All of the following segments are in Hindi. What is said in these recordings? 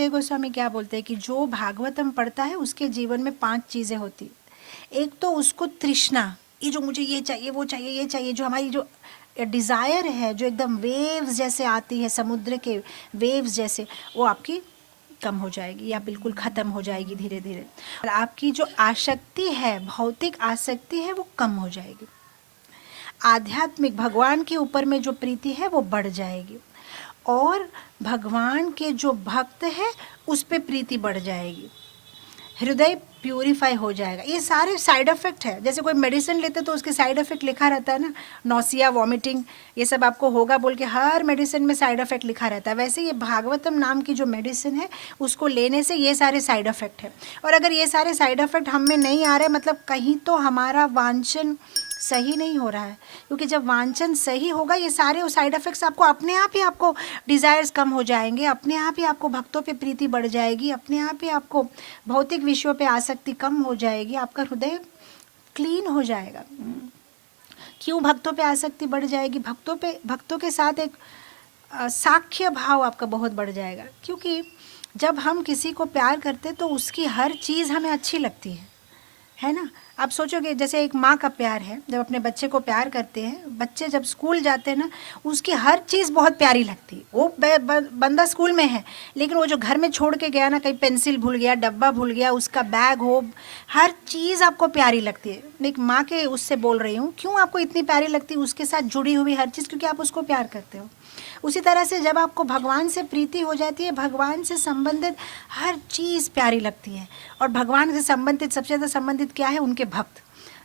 सुखदेव गोस्वामी क्या बोलते हैं कि जो भागवतम पढ़ता है उसके जीवन में 5 चीज़ें होती। एक तो उसको तृष्णा, ये जो मुझे ये चाहिए वो चाहिए ये चाहिए, जो हमारी जो डिज़ायर है, जो एकदम वेव्स जैसे आती है, समुद्र के वेव्स जैसे, वो आपकी कम हो जाएगी या बिल्कुल ख़त्म हो जाएगी धीरे धीरे। और आपकी जो आसक्ति है, भौतिक आसक्ति है, वो कम हो जाएगी। आध्यात्मिक भगवान के ऊपर में जो प्रीति है वो बढ़ जाएगी, और भगवान के जो भक्त है उस पे प्रीति बढ़ जाएगी। हृदय प्यूरिफाई हो जाएगा। ये सारे साइड इफ़ेक्ट है। जैसे कोई मेडिसिन लेते तो उसके साइड इफ़ेक्ट लिखा रहता है ना, नौसिया, वॉमिटिंग, ये सब आपको होगा बोल के हर मेडिसिन में साइड इफ़ेक्ट लिखा रहता है। वैसे ये भागवतम नाम की जो मेडिसिन है उसको लेने से ये सारे साइड इफ़ेक्ट है। और अगर ये सारे साइड इफ़ेक्ट हम में नहीं आ रहे, मतलब कहीं तो हमारा वांछन सही नहीं हो रहा है, क्योंकि जब वांछन सही होगा ये सारे साइड इफ़ेक्ट्स आपको अपने आप ही, आपको डिज़ायर्स कम हो जाएंगे, अपने आप ही आपको भक्तों पे प्रीति बढ़ जाएगी, अपने आप ही आपको भौतिक विषयों पे आसक्ति कम हो जाएगी, आपका हृदय क्लीन हो जाएगा। क्यों भक्तों पे आसक्ति बढ़ जाएगी? भक्तों के साथ एक साख्य भाव आपका बहुत बढ़ जाएगा, क्योंकि जब हम किसी को प्यार करते तो उसकी हर चीज़ हमें अच्छी लगती है ना। आप सोचोगे जैसे एक माँ का प्यार है, जब अपने बच्चे को प्यार करते हैं, बच्चे जब स्कूल जाते हैं ना, उसकी हर चीज़ बहुत प्यारी लगती है। वो बंदा स्कूल में है, लेकिन वो जो घर में छोड़ के गया ना, कहीं पेंसिल भूल गया, डब्बा भूल गया, उसका बैग हो, हर चीज़ आपको प्यारी लगती है। एक माँ के उससे बोल रही हूँ, क्यों आपको इतनी प्यारी लगती है? उसके साथ जुड़ी हुई हर चीज़, क्योंकि आप उसको प्यार करते हो। उसी तरह से जब आपको भगवान से प्रीति हो जाती है, भगवान से संबंधित हर चीज़ प्यारी लगती है। और भगवान से संबंधित सबसे ज़्यादा संबंधित क्या है? उनके भक्त।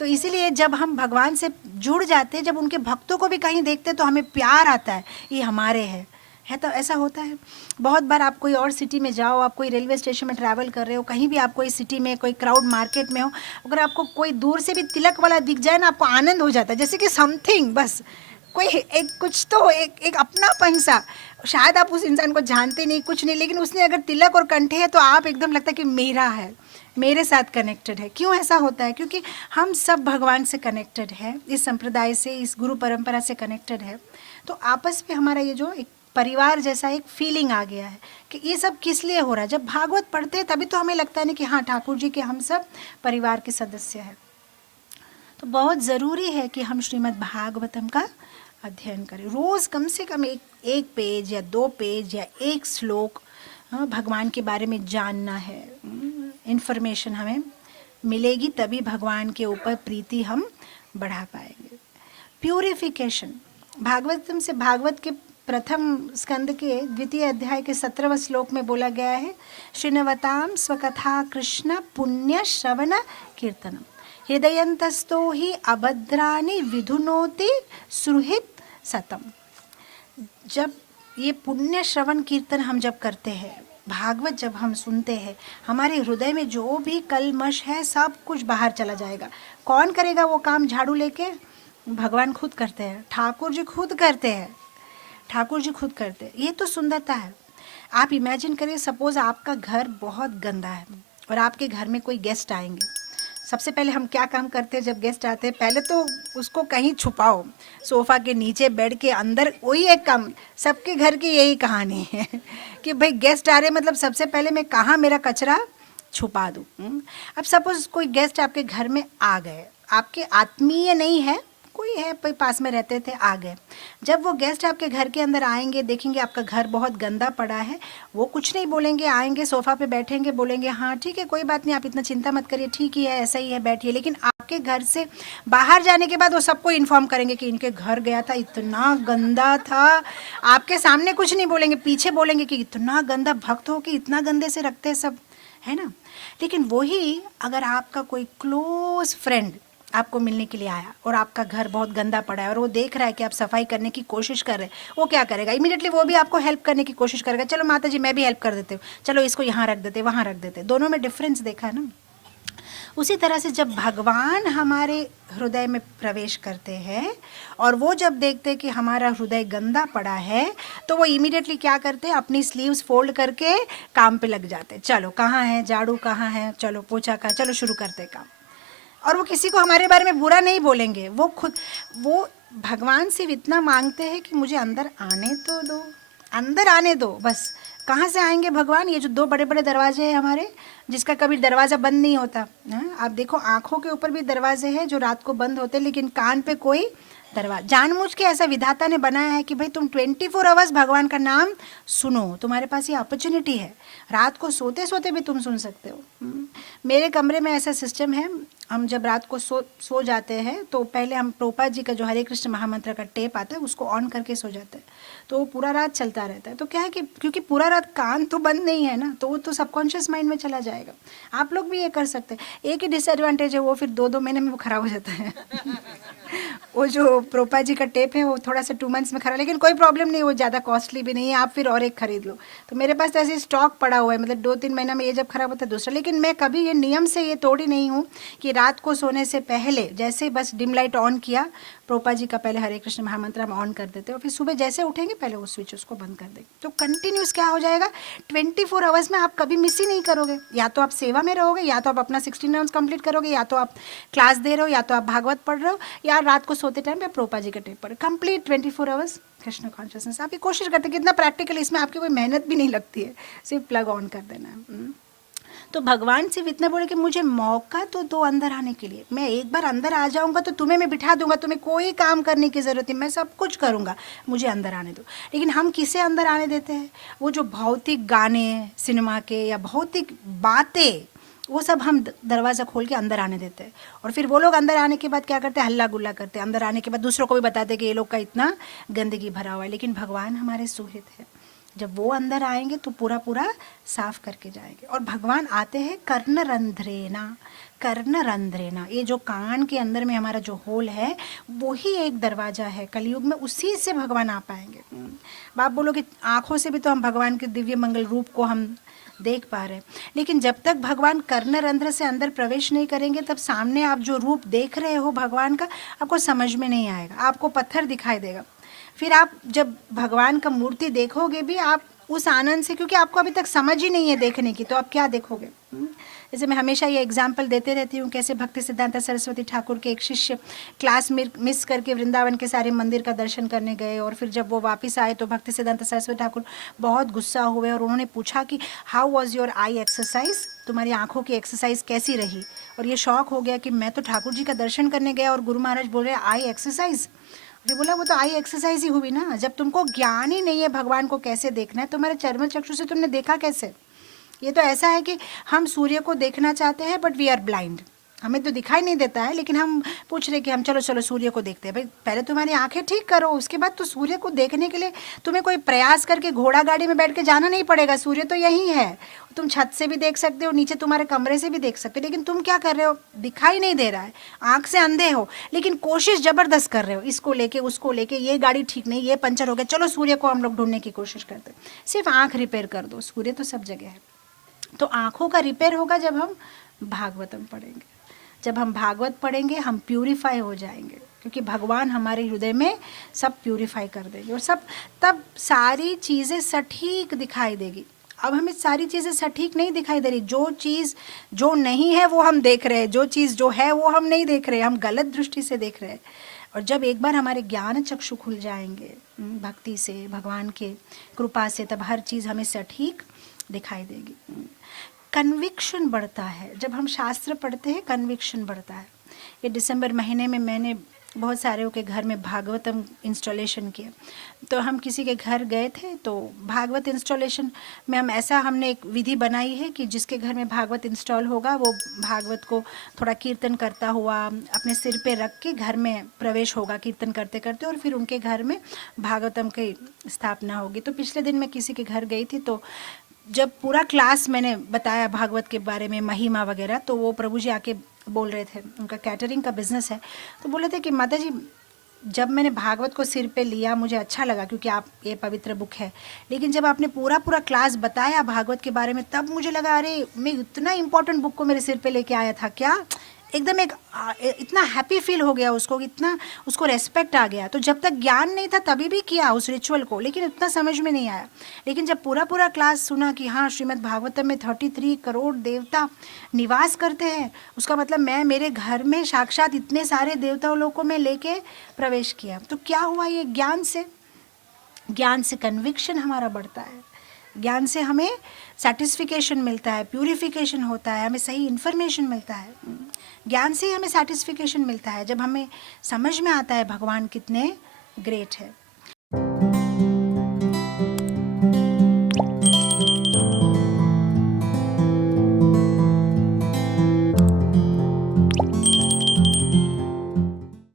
तो इसीलिए जब हम भगवान से जुड़ जाते हैं, जब उनके भक्तों को भी कहीं देखते हैं तो हमें प्यार आता है, ये हमारे है। तो ऐसा होता है। बहुत बार आप कोई और सिटी में जाओ, आप कोई रेलवे स्टेशन में ट्रैवल कर रहे हो, कहीं भी आप कोई सिटी में, कोई क्राउड मार्केट में हो, अगर आपको कोई दूर से भी तिलक वाला दिख जाए ना, आपको आनंद हो जाता है, जैसे कि समथिंग, बस कोई एक कुछ तो एक अपनापन सा। शायद आप उस इंसान को जानते नहीं, कुछ नहीं, लेकिन उसने अगर तिलक और कंठे है तो आप एकदम लगता है कि मेरा है, मेरे साथ कनेक्टेड है। क्यों ऐसा होता है? क्योंकि हम सब भगवान से कनेक्टेड है, इस संप्रदाय से, इस गुरु परंपरा से कनेक्टेड है। तो आपस में हमारा ये जो एक परिवार जैसा एक फीलिंग आ गया है कि ये सब किस लिए हो रहा है। जब भागवत पढ़ते हैं तभी तो हमें लगता है ना कि हाँ, ठाकुर जी के हम सब परिवार के सदस्य हैं। तो बहुत ज़रूरी है कि हम श्रीमद् भागवतम का अध्ययन करें। रोज़ कम से कम एक पेज या 2 पेज या एक श्लोक भगवान के बारे में जानना है। इन्फॉर्मेशन हमें मिलेगी, तभी भगवान के ऊपर प्रीति हम बढ़ा पाएंगे। प्यूरिफिकेशन, भागवतम से, भागवत के प्रथम स्कंद के 2 अध्याय के 17वें श्लोक में बोला गया है, श्रृण्वतां स्वकथा कृष्ण पुण्य श्रवण कीर्तनम हृदयंतस्थो ही अभद्राणि विधुनोति सुहृत सतम। जब ये पुण्य श्रवण कीर्तन हम जब करते हैं, भागवत जब हम सुनते हैं, हमारे हृदय में जो भी कलमश है सब कुछ बाहर चला जाएगा। कौन करेगा वो काम झाड़ू लेके? भगवान खुद करते हैं, ठाकुर जी खुद करते हैं, ठाकुर जी खुद करते हैं। ये तो सुंदरता है। आप इमेजिन करिए, सपोज आपका घर बहुत गंदा है और आपके घर में कोई गेस्ट आएंगे। सबसे पहले हम क्या काम करते हैं जब गेस्ट आते हैं? पहले तो उसको कहीं छुपाओ, सोफ़ा के नीचे, बेड के अंदर, वही एक काम। सबके घर की यही कहानी है कि भाई गेस्ट आ रहे, मतलब सबसे पहले मैं कहाँ मेरा कचरा छुपा दूँ। अब सपोज कोई गेस्ट आपके घर में आ गए, आपके आत्मीय नहीं है, कोई है पास में रहते थे, आ गए। जब वो गेस्ट आपके घर के अंदर आएंगे, देखेंगे आपका घर बहुत गंदा पड़ा है, वो कुछ नहीं बोलेंगे, आएंगे सोफ़ा पे बैठेंगे, बोलेंगे हाँ ठीक है, कोई बात नहीं, आप इतना चिंता मत करिए, ठीक ही है, ऐसा ही है, बैठिए। लेकिन आपके घर से बाहर जाने के बाद वो सबको इन्फॉर्म करेंगे कि इनके घर गया था, इतना गंदा था। आपके सामने कुछ नहीं बोलेंगे, पीछे बोलेंगे कि इतना गंदा, भक्त हो कि इतना गंदे से रखते हैं सब, है ना। लेकिन वही अगर आपका कोई क्लोज फ्रेंड आपको मिलने के लिए आया और आपका घर बहुत गंदा पड़ा है और वो देख रहा है कि आप सफाई करने की कोशिश कर रहे हैं, वो क्या करेगा? इमीडिएटली वो भी आपको हेल्प करने की कोशिश करेगा। चलो माता जी मैं भी हेल्प कर देते हूँ, चलो इसको यहाँ रख देते, वहाँ रख देते। दोनों में डिफरेंस देखा है ना। उसी तरह से जब भगवान हमारे हृदय में प्रवेश करते हैं और वो जब देखते हैं कि हमारा हृदय गंदा पड़ा है, तो वो इमीडिएटली क्या करते हैं? अपनी स्लीव्स फोल्ड करके काम पे लग जाते हैं। चलो कहाँ है झाड़ू, कहाँ है, चलो पोछा का, चलो शुरू करते काम। और वो किसी को हमारे बारे में बुरा नहीं बोलेंगे, वो भगवान से इतना मांगते हैं कि मुझे अंदर आने तो दो, अंदर आने दो, बस कहाँ से आएंगे भगवान? ये जो दो बड़े बड़े दरवाजे हैं हमारे, जिसका कभी दरवाज़ा बंद नहीं होता, हाँ? आप देखो आँखों के ऊपर भी दरवाजे हैं जो रात को बंद होते हैं, लेकिन कान पे कोई दरवाजा, जानबूझ के ऐसा विधाता ने बनाया है कि भाई तुम 24 आवर्स भगवान का नाम सुनो, तुम्हारे पास ये अपॉर्चुनिटी है, रात को सोते सोते भी तुम सुन सकते हो। मेरे कमरे में ऐसा सिस्टम है, हम जब रात को सो जाते हैं तो पहले हम प्रभुपाद जी का जो हरे कृष्ण महामंत्र का टेप आता है उसको ऑन करके सो जाते हैं, तो वो पूरा रात चलता रहता है। तो क्या है कि क्योंकि पूरा रात कान तो बंद नहीं है ना, तो वो तो सबकॉन्शियस माइंड में चला जाएगा। आप लोग भी ये कर सकते हैं। एक ही डिसएडवांटेज है, वो फिर 2-2 महीने में वो खराब हो जाता है। वो जो प्रभुपाद जी का टेप है वो थोड़ा सा 2 मंथ्स में खराब, लेकिन कोई प्रॉब्लम नहीं, वो ज़्यादा कॉस्टली भी नहीं है, आप फिर और एक खरीद लो। तो मेरे पास तो ऐसे स्टॉक पड़ा हुआ है, मतलब 2-3 महीना में ये जब खराब होता है दूसरा। लेकिन मैं कभी ये नियम से ये तोड़ी नहीं हूँ कि रात को सोने से पहले जैसे बस डिम लाइट ऑन किया, प्रभुपाद जी का पहले हरे कृष्ण महामंत्र हम ऑन कर देते हैं और फिर सुबह जैसे उठेंगे पहले वो स्विच उसको बंद कर देंगे। तो कंटिन्यूस क्या हो जाएगा, 24 आवर्स में आप कभी मिस ही नहीं करोगे। या तो आप सेवा में रहोगे, या तो आप अपना 16 राउंड्स कंप्लीट करोगे, या तो आप क्लास दे रहे हो, या तो आप भागवत पढ़ रहे हो, या रात को सोते टाइम पे प्रभुपाद जी का टेप पढ़, कंप्लीट 24 आवर्स कृष्ण कॉन्शियसनेस। आप ये कोशिश करते हैं, कितना प्रैक्टिकल, इसमें आपकी कोई मेहनत भी नहीं लगती है, सिर्फ प्लग ऑन कर देना है। तो भगवान सिर्फ इतना बोले कि मुझे मौका तो दो अंदर आने के लिए, मैं एक बार अंदर आ जाऊंगा तो तुम्हें मैं बिठा दूंगा, तुम्हें कोई काम करने की ज़रूरत नहीं, मैं सब कुछ करूंगा, मुझे अंदर आने दो। लेकिन हम किसे अंदर आने देते हैं? वो जो भौतिक गाने सिनेमा के या भौतिक बातें, वो सब हम दरवाज़ा खोल के अंदर आने देते हैं। और फिर वो लोग अंदर आने के बाद क्या करते हैं, हल्ला गुल्ला करते हैं। अंदर आने के बाद दूसरों को भी बताते हैं कि ये लोग का इतना गंदगी भरा हुआ है। लेकिन भगवान हमारे सुहृद है, जब वो अंदर आएंगे तो पूरा पूरा साफ करके जाएंगे। और भगवान आते हैं कर्णरंध्रेना, कर्णरंध्रेना, ये जो कान के अंदर में हमारा जो होल है वो ही एक दरवाज़ा है कलयुग में, उसी से भगवान आ पाएंगे। बाप बोलो कि आँखों से भी तो हम भगवान के दिव्य मंगल रूप को हम देख पा रहे हैं, लेकिन जब तक भगवान कर्णरंध्र से अंदर प्रवेश नहीं करेंगे तब सामने आप जो रूप देख रहे हो भगवान का, आपको समझ में नहीं आएगा, आपको पत्थर दिखाई देगा। फिर आप जब भगवान का मूर्ति देखोगे भी आप उस आनंद से, क्योंकि आपको अभी तक समझ ही नहीं है देखने की, तो आप क्या देखोगे। जैसे मैं हमेशा ये एग्जाम्पल देते रहती हूँ, कैसे भक्ति सिद्धांत सरस्वती ठाकुर के एक शिष्य क्लास मिस करके वृंदावन के सारे मंदिर का दर्शन करने गए, और फिर जब वो वापस आए तो भक्ति सिद्धांत सरस्वती ठाकुर बहुत गुस्सा हुए और उन्होंने पूछा कि how was your I exercise, तुम्हारी आंखों की एक्सरसाइज कैसी रही। और ये शौक हो गया कि मैं तो ठाकुर जी का दर्शन करने गया और गुरु महाराज बोल रहे आई एक्सरसाइज। ये बोला वो तो आई एक्सरसाइज ही हुई ना, जब तुमको ज्ञान ही नहीं है भगवान को कैसे देखना है, तुम्हारे चर्म चक्षु से तुमने देखा कैसे। ये तो ऐसा है कि हम सूर्य को देखना चाहते हैं बट वी आर ब्लाइंड, हमें तो दिखाई नहीं देता है, लेकिन हम पूछ रहे कि हम चलो चलो सूर्य को देखते हैं। भाई पहले तुम्हारी आंखें ठीक करो, उसके बाद तो सूर्य को देखने के लिए तुम्हें कोई प्रयास करके घोड़ा गाड़ी में बैठ के जाना नहीं पड़ेगा, सूर्य तो यही है। तुम छत से भी देख सकते हो, नीचे तुम्हारे कमरे से भी देख सकते हो, लेकिन तुम क्या कर रहे हो, दिखाई नहीं दे रहा है, आँख से अंधे हो, लेकिन कोशिश ज़बरदस्त कर रहे हो, इसको लेके उसको लेके, ये गाड़ी ठीक नहीं, ये पंचर हो गया, चलो सूर्य को हम लोग ढूंढने की कोशिश करते हैं। सिर्फ आँख रिपेयर कर दो, सूर्य तो सब जगह है। तो आँखों का रिपेयर होगा जब हम भागवतम पढ़ेंगे, जब हम भागवत पढ़ेंगे हम प्यूरिफाई हो जाएंगे, क्योंकि भगवान हमारे हृदय में सब प्यूरिफाई कर देंगे और सब, तब सारी चीज़ें सटीक दिखाई देगी। अब हमें सारी चीज़ें सटीक नहीं दिखाई दे रही, जो चीज़ जो नहीं है वो हम देख रहे हैं, जो चीज़ जो है वो हम नहीं देख रहे, हम गलत दृष्टि से देख रहे हैं। और जब एक बार हमारे ज्ञान चक्षु खुल जाएंगे भक्ति से, भगवान के कृपा से, तब हर चीज़ हमें सटीक दिखाई देगी। कन्विक्शन बढ़ता है जब हम शास्त्र पढ़ते हैं, कन्विक्शन बढ़ता है। ये दिसंबर महीने में मैंने बहुत सारे के घर में भागवतम इंस्टॉलेशन किया, तो हम किसी के घर गए थे, तो भागवत इंस्टॉलेशन में हम ऐसा, हमने एक विधि बनाई है कि जिसके घर में भागवत इंस्टॉल होगा वो भागवत को थोड़ा कीर्तन करता हुआ अपने सिर पे रख के घर में प्रवेश होगा कीर्तन करते करते, और फिर उनके घर में भागवतम की स्थापना होगी। तो पिछले दिन मैं किसी के घर गई थी, तो जब पूरा क्लास मैंने बताया भागवत के बारे में, महिमा वगैरह, तो वो प्रभु जी आके बोल रहे थे, उनका कैटरिंग का बिजनेस है, तो बोले थे कि माता जी जब मैंने भागवत को सिर पे लिया मुझे अच्छा लगा क्योंकि आप, ये पवित्र बुक है, लेकिन जब आपने पूरा पूरा क्लास बताया भागवत के बारे में तब मुझे लगा अरे मैं इतना इम्पोर्टेंट बुक को मेरे सिर पे लेके आया था क्या। एकदम एक इतना हैप्पी फील हो गया उसको, इतना उसको रेस्पेक्ट आ गया। तो जब तक ज्ञान नहीं था तभी भी किया उस रिचुअल को, लेकिन इतना समझ में नहीं आया। लेकिन जब पूरा पूरा क्लास सुना कि हाँ श्रीमद् भागवतम में 33 करोड़ देवता निवास करते हैं, उसका मतलब मैं मेरे घर में साक्षात इतने सारे देवताओं लोगों को मैं लेके प्रवेश किया। तो क्या हुआ, ये ज्ञान से कन्विक्शन हमारा बढ़ता है, ज्ञान से हमें सेटिस्फिकेशन मिलता है, प्यूरिफिकेशन होता है, हमें सही इन्फॉर्मेशन मिलता है। ज्ञान से ही हमें सेटिस्फिकेशन मिलता है, जब हमें समझ में आता है भगवान कितने ग्रेट है।